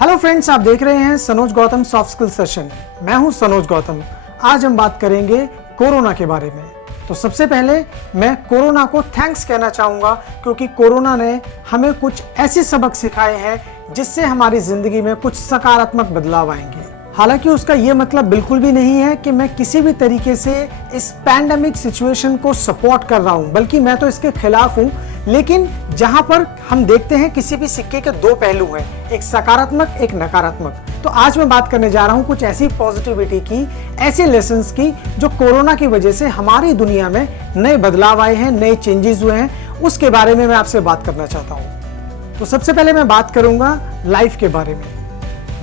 Hello friends, आप देख रहे हैं Sanoj Gautam soft skill session. मैं हूं सनोज गौतम। आज हम बात करेंगे कोरोना के बारे में। तो सबसे पहले मैं कोरोना को थैंक्स कहना चाहूँगा, क्योंकि कोरोना ने हमें कुछ ऐसे सबक सिखाए हैं जिससे हमारी ज़िंदगी में कुछ सकारात्मक बदलाव आएंगे। हालांकि उसका ये मतलब बिल्कुल भी नहीं है कि मैं किसी भी तरीके से इस पैंडेमिक सिचुएशन को सपोर्ट कर रहा हूँ, बल्कि मैं तो इसके खिलाफ हूँ। लेकिन जहाँ पर हम देखते हैं किसी भी सिक्के के दो पहलू हैं, एक सकारात्मक एक नकारात्मक। तो आज मैं बात करने जा रहा हूँ कुछ ऐसी पॉजिटिविटी की, ऐसे लेसन्स की जो कोरोना की वजह से हमारी दुनिया में नए बदलाव आए हैं, नए चेंजेस हुए हैं, उसके बारे में मैं आपसे बात करना चाहता हूँ। तो सबसे पहले मैं बात करूँगा लाइफ के बारे में।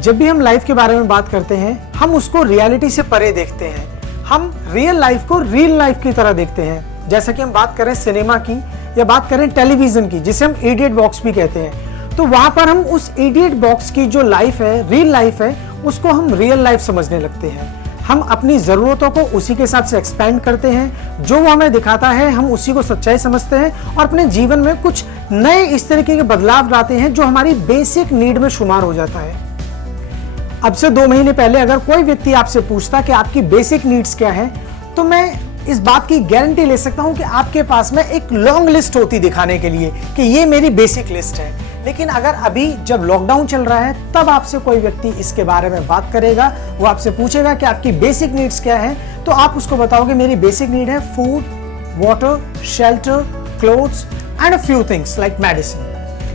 जब भी हम लाइफ के बारे में बात करते हैं, हम उसको रियलिटी से परे देखते हैं। हम रियल लाइफ को रियल लाइफ की तरह देखते हैं। जैसे कि हम बात करें सिनेमा की या बात करें टेलीविजन की, जिसे हम इडियट बॉक्स भी कहते हैं, तो वहां पर हम उस इडियट बॉक्स की जो लाइफ है, रियल लाइफ है, उसको हम रियल लाइफ समझने लगते हैं। हम अपनी ज़रूरतों को उसी के हिसाब से एक्सपेंड करते हैं। जो वो हमें दिखाता है हम उसी को सच्चाई समझते हैं और अपने जीवन में कुछ नए इस तरीके के बदलाव लाते हैं जो हमारी बेसिक नीड में शुमार हो जाता है। अब से 2 महीने पहले अगर कोई व्यक्ति आपसे पूछता कि आपकी बेसिक नीड्स क्या है, तो मैं इस बात की गारंटी ले सकता हूं कि आपके पास में एक लॉन्ग लिस्ट होती दिखाने के लिए कि ये मेरी बेसिक लिस्ट है। लेकिन अगर अभी जब लॉकडाउन चल रहा है, तब आपसे कोई व्यक्ति इसके बारे में बात करेगा, वो आपसे पूछेगा कि आपकी बेसिक नीड्स क्या है, तो आप उसको बताओगे मेरी बेसिक नीड है food, water, shelter, clothes and a few things like medicine.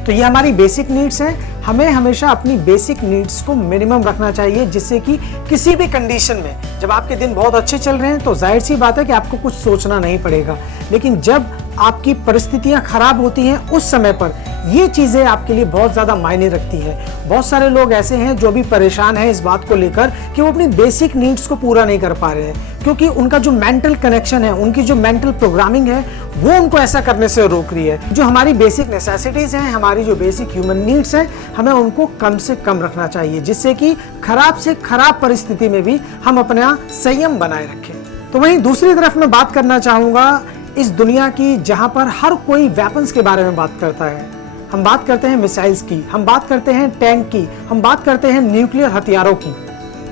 तो ये हमारी बेसिक नीड्स हैं। हमें हमेशा अपनी बेसिक नीड्स को मिनिमम रखना चाहिए, जिससे कि किसी भी कंडीशन में, जब आपके दिन बहुत अच्छे चल रहे हैं तो जाहिर सी बात है कि आपको कुछ सोचना नहीं पड़ेगा। लेकिन जब आपकी परिस्थितियां खराब होती हैं, उस समय पर ये चीज़ें आपके लिए बहुत ज़्यादा मायने रखती हैं। बहुत सारे लोग ऐसे हैं जो भी परेशान हैं इस बात को लेकर कि वो अपनी बेसिक नीड्स को पूरा नहीं कर पा रहे हैं, क्योंकि उनका जो मेंटल कनेक्शन है, उनकी जो मेंटल प्रोग्रामिंग है, वो उनको ऐसा करने से रोक रही है। जो हमारी बेसिक नेसेसिटीज़ हैं, हमारी जो बेसिक ह्यूमन नीड्स हैं, हमें उनको कम से कम रखना चाहिए, जिससे कि खराब से खराब परिस्थिति में भी हम अपना संयम बनाए रखें। तो वहीं दूसरी तरफ मैं बात करना चाहूँगा इस दुनिया की, जहाँ पर हर कोई वेपन्स के बारे में बात करता है। हम बात करते हैं मिसाइल्स की, हम बात करते हैं टैंक की, हम बात करते हैं न्यूक्लियर हथियारों की।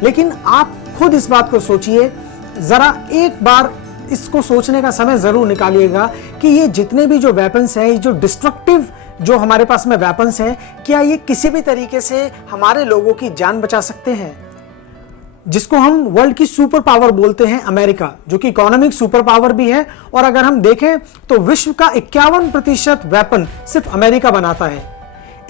लेकिन आप खुद इस बात को सोचिए, जरा एक बार इसको सोचने का समय जरूर निकालिएगा कि ये जितने भी जो वेपन्स हैं, ये जो डिस्ट्रक्टिव जो हमारे पास में वेपन्स हैं, क्या ये किसी भी तरीके से हमारे लोगों की जान बचा सकते हैं? जिसको हम वर्ल्ड की सुपर पावर बोलते हैं अमेरिका, जो कि इकोनॉमिक सुपर पावर भी है, और अगर हम देखें तो विश्व का 51% वेपन सिर्फ अमेरिका बनाता है।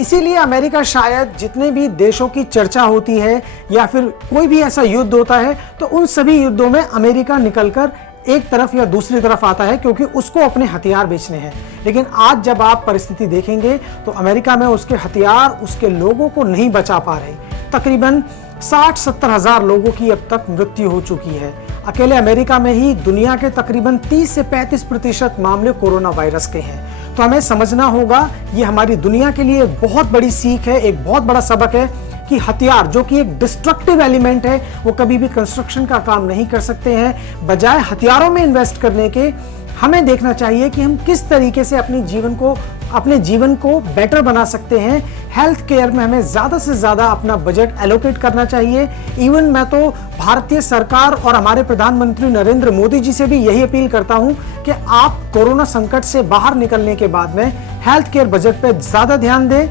इसीलिए अमेरिका शायद जितने भी देशों की चर्चा होती है या फिर कोई भी ऐसा युद्ध होता है, तो उन सभी युद्धों में अमेरिका निकलकर एक तरफ या दूसरी तरफ आता है, क्योंकि उसको अपने हथियार बेचने हैं। लेकिन आज जब आप परिस्थिति देखेंगे तो अमेरिका में उसके हथियार उसके लोगों को नहीं बचा पा रहे। तकरीबन 60-70 हज़ार लोगों की अब तक मृत्यु हो चुकी है। अकेले अमेरिका में ही दुनिया के तकरीबन 30 से 35% मामले कोरोना वायरस के हैं। तो हमें समझना होगा, ये हमारी दुनिया के लिए एक बहुत बड़ी सीख है, एक बहुत बड़ा सबक है कि हथियार जो कि एक डिस्ट्रक्टिव एलिमेंट है, वो कभी भी कंस्ट्रक्शन का काम नहीं कर सकते हैं। बजाय हथियारों में इन्वेस्ट करने के, हमें देखना चाहिए कि हम किस तरीके से अपने जीवन को बेटर बना सकते हैं। हेल्थ केयर में हमें ज़्यादा से ज़्यादा अपना बजट एलोकेट करना चाहिए। इवन मैं तो भारतीय सरकार और हमारे प्रधानमंत्री नरेंद्र मोदी जी से भी यही अपील करता हूं कि आप कोरोना संकट से बाहर निकलने के बाद में हेल्थ केयर बजट पर ज़्यादा ध्यान दें,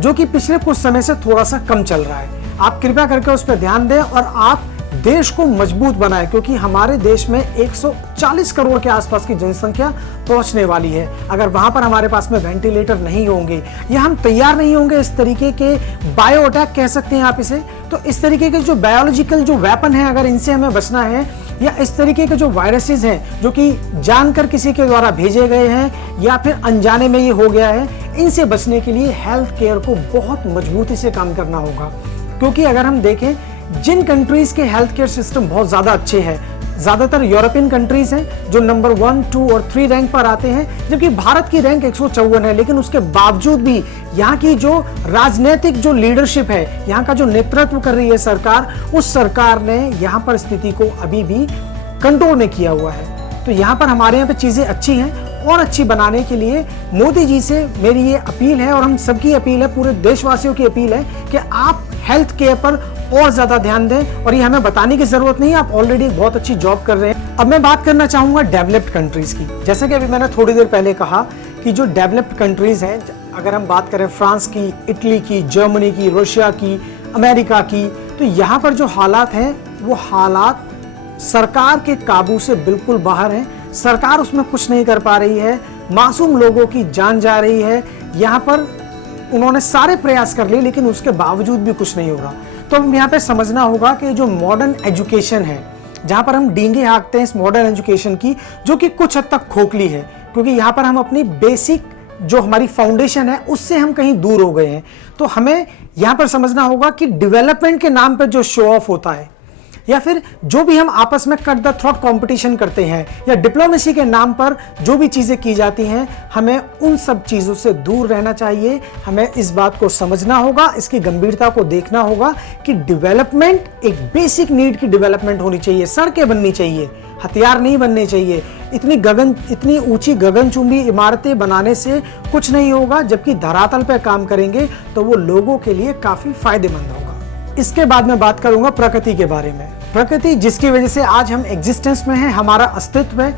जो कि पिछले कुछ समय से थोड़ा सा कम चल रहा है। आप कृपया करके उस पर ध्यान दें और आप देश को मजबूत बनाएं, क्योंकि हमारे देश में 140 करोड़ के आसपास की जनसंख्या पहुंचने वाली है। अगर वहां पर हमारे पास में वेंटिलेटर नहीं होंगे या हम तैयार नहीं होंगे इस तरीके के बायो अटैक कह सकते हैं आप इसे, तो इस तरीके के जो बायोलॉजिकल जो वेपन है, अगर इनसे हमें बचना है, या इस तरीके के जो वायरसेस हैं जो कि जानकर किसी के द्वारा भेजे गए हैं या फिर अनजाने में ये हो गया है, इनसे बचने के लिए हेल्थ केयर को बहुत मजबूती से काम करना होगा। क्योंकि अगर हम देखें, जिन कंट्रीज के हेल्थ केयर सिस्टम बहुत ज़्यादा अच्छे हैं, ज़्यादातर यूरोपियन कंट्रीज हैं जो नंबर 1, 2 और 3 रैंक पर आते हैं, जबकि भारत की रैंक 154 है। लेकिन उसके बावजूद भी यहाँ की जो राजनीतिक जो लीडरशिप है, यहाँ का जो नेतृत्व कर रही है सरकार, उस सरकार ने यहाँ पर स्थिति को अभी भी कंट्रोल नहीं किया हुआ है। तो यहाँ पर हमारे यहाँ पे चीज़ें अच्छी हैं। और अच्छी बनाने के लिए मोदी जी से मेरी ये अपील है और हम सबकी अपील है, पूरे देशवासियों की अपील है कि आप हेल्थ केयर पर और ज्यादा ध्यान दें। और ये हमें बताने की जरूरत नहीं है, आप ऑलरेडी बहुत अच्छी जॉब कर रहे हैं। अब मैं बात करना चाहूंगा डेवलप्ड कंट्रीज की। जैसे कि अभी मैंने थोड़ी देर पहले कहा कि जो डेवलप्ड कंट्रीज हैं, अगर हम बात करें फ्रांस की, इटली की, जर्मनी की, रशिया की, अमेरिका की, तो यहाँ पर जो हालात हैं वो हालात सरकार के काबू से बिल्कुल बाहर हैं। सरकार उसमें कुछ नहीं कर पा रही है, मासूम लोगों की जान जा रही है। यहाँ पर उन्होंने सारे प्रयास कर लिए लेकिन उसके बावजूद भी कुछ नहीं हो रहा। तो हम यहाँ पे समझना होगा कि जो मॉडर्न एजुकेशन है, जहाँ पर हम डींगे हाँकते हैं इस मॉडर्न एजुकेशन की, जो कि कुछ हद तक खोखली है, क्योंकि यहाँ पर हम अपनी बेसिक जो हमारी फाउंडेशन है उससे हम कहीं दूर हो गए हैं। तो हमें यहाँ पर समझना होगा कि डेवलपमेंट के नाम पर जो शो ऑफ होता है या फिर जो भी हम आपस में कट द थ्रोट कंपटीशन करते हैं या डिप्लोमेसी के नाम पर जो भी चीजें की जाती हैं, हमें उन सब चीजों से दूर रहना चाहिए। हमें इस बात को समझना होगा, इसकी गंभीरता को देखना होगा कि डेवलपमेंट एक बेसिक नीड की डेवलपमेंट होनी चाहिए। सड़कें बननी चाहिए, हथियार नहीं बनने चाहिए। इतनी ऊंची गगनचुंबी इमारतें बनाने से कुछ नहीं होगा, जबकि धरातल पर काम करेंगे तो वो लोगों के लिए काफी फायदेमंद होगा। इसके बाद मैं बात करूंगा प्रकृति के बारे में। प्रकृति जिसकी वजह से आज हम एग्जिस्टेंस में हैं, हमारा अस्तित्व है।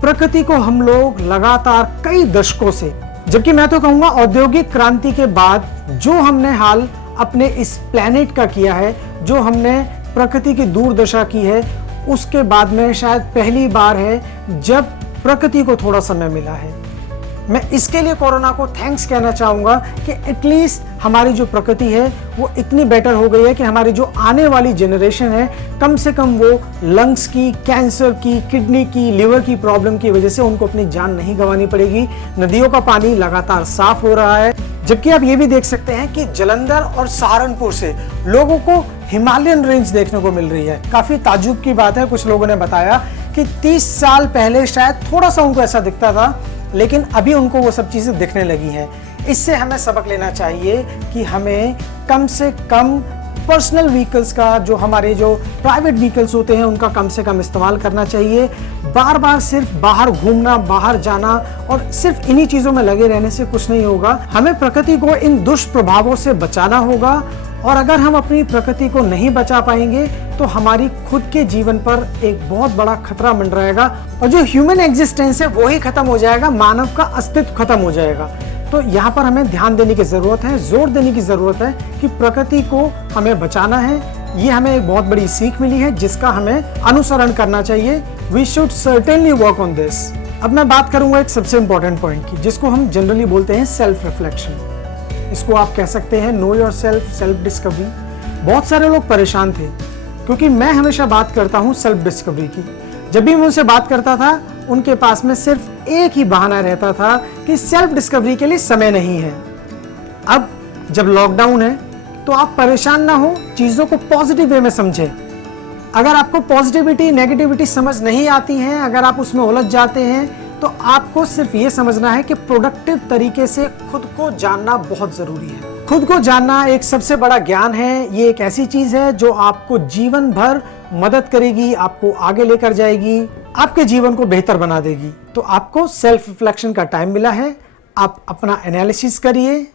प्रकृति को हम लोग लगातार कई दशकों से, जबकि मैं तो कहूंगा औद्योगिक क्रांति के बाद जो हमने हाल अपने इस प्लेनेट का किया है, जो हमने प्रकृति की दुर्दशा की है, उसके बाद में शायद पहली बार है जब प्रकृति को थोड़ा समय मिला है। मैं इसके लिए कोरोना को थैंक्स कहना चाहूंगा कि एटलीस्ट हमारी जो प्रकृति है वो इतनी बेटर हो गई है कि हमारी जो आने वाली जनरेशन है, कम से कम वो लंग्स की, कैंसर की, किडनी की, लिवर की प्रॉब्लम की वजह से उनको अपनी जान नहीं गंवानी पड़ेगी। नदियों का पानी लगातार साफ हो रहा है, जबकि आप ये भी देख सकते हैं कि जालंधर और सहारनपुर से लोगों को हिमालयन रेंज देखने को मिल रही है। काफी ताज्जुब की बात है, कुछ लोगों ने बताया कि 30 साल पहले शायद थोड़ा सा उनको ऐसा दिखता था, लेकिन अभी उनको वो सब चीजें दिखने लगी हैं। इससे हमें सबक लेना चाहिए कि हमें कम से कम पर्सनल व्हीकल्स का, जो हमारे जो प्राइवेट व्हीकल्स होते हैं उनका कम से कम इस्तेमाल करना चाहिए। बार बार सिर्फ बाहर घूमना, बाहर जाना और सिर्फ इन्हीं चीजों में लगे रहने से कुछ नहीं होगा। हमें प्रकृति को इन दुष्प्रभावों से बचाना होगा, और अगर हम अपनी प्रकृति को नहीं बचा पाएंगे तो हमारी खुद के जीवन पर एक बहुत बड़ा खतरा मंडराएगा और जो ह्यूमन एग्जिस्टेंस है वो ही खत्म हो जाएगा, मानव का अस्तित्व खत्म हो जाएगा। तो यहाँ पर हमें ध्यान देने की जरूरत है, जोर देने की जरूरत है कि प्रकृति को हमें बचाना है। ये हमें एक बहुत बड़ी सीख मिली है जिसका हमें अनुसरण करना चाहिए। We should certainly work on this. अब मैं बात करूंगा एक सबसे इंपॉर्टेंट पॉइंट की, जिसको हम जनरली बोलते हैं सेल्फ रिफ्लेक्शन। इसको आप कह सकते हैं know your self, self discovery. बहुत सारे लोग परेशान थे क्योंकि मैं हमेशा बात करता हूं सेल्फ डिस्कवरी की। जब भी मैं उनसे बात करता था उनके पास में सिर्फ एक ही बहाना रहता था कि सेल्फ डिस्कवरी के लिए समय नहीं है। अब जब लॉकडाउन है तो आप परेशान ना हो, चीजों को पॉजिटिव वे में समझें। अगर आपको पॉजिटिविटी नेगेटिविटी समझ नहीं आती है, अगर आप उसमें उलझ जाते हैं, तो आपको सिर्फ ये समझना है कि प्रोडक्टिव तरीके से खुद को जानना बहुत जरूरी है। खुद को जानना एक सबसे बड़ा ज्ञान है। ये एक ऐसी चीज है जो आपको जीवन भर मदद करेगी, आपको आगे लेकर जाएगी, आपके जीवन को बेहतर बना देगी। तो आपको सेल्फ रिफ्लेक्शन का टाइम मिला है। आप अपना एनालिसिस करिए,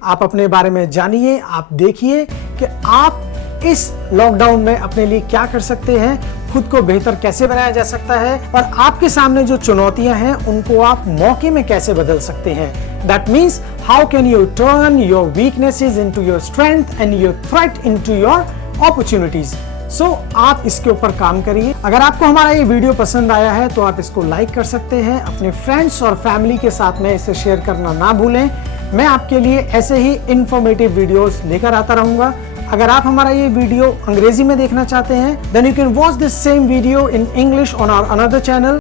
आप अपने बारे में जानिए, आप देखिए कि आप इस लॉकडाउन में अपने लिए क्या कर सकते हैं, खुद को बेहतर कैसे बनाया जा सकता है, और आपके सामने जो चुनौतियां हैं उनको आप मौके में कैसे बदल सकते हैं। That means how can you turn your weaknesses into your strength and your threat into your opportunities. So आप इसके ऊपर काम करिए। अगर आपको हमारा ये वीडियो पसंद आया है तो आप इसको लाइक कर सकते हैं, अपने फ्रेंड्स और फैमिली के साथ में इसे शेयर करना ना भूलें। मैं आपके लिए ऐसे ही इंफॉर्मेटिव वीडियोस लेकर आता रहूंगा। अगर आप हमारा ये वीडियो अंग्रेजी में देखना चाहते हैं, then you can watch this same video in English on our another channel.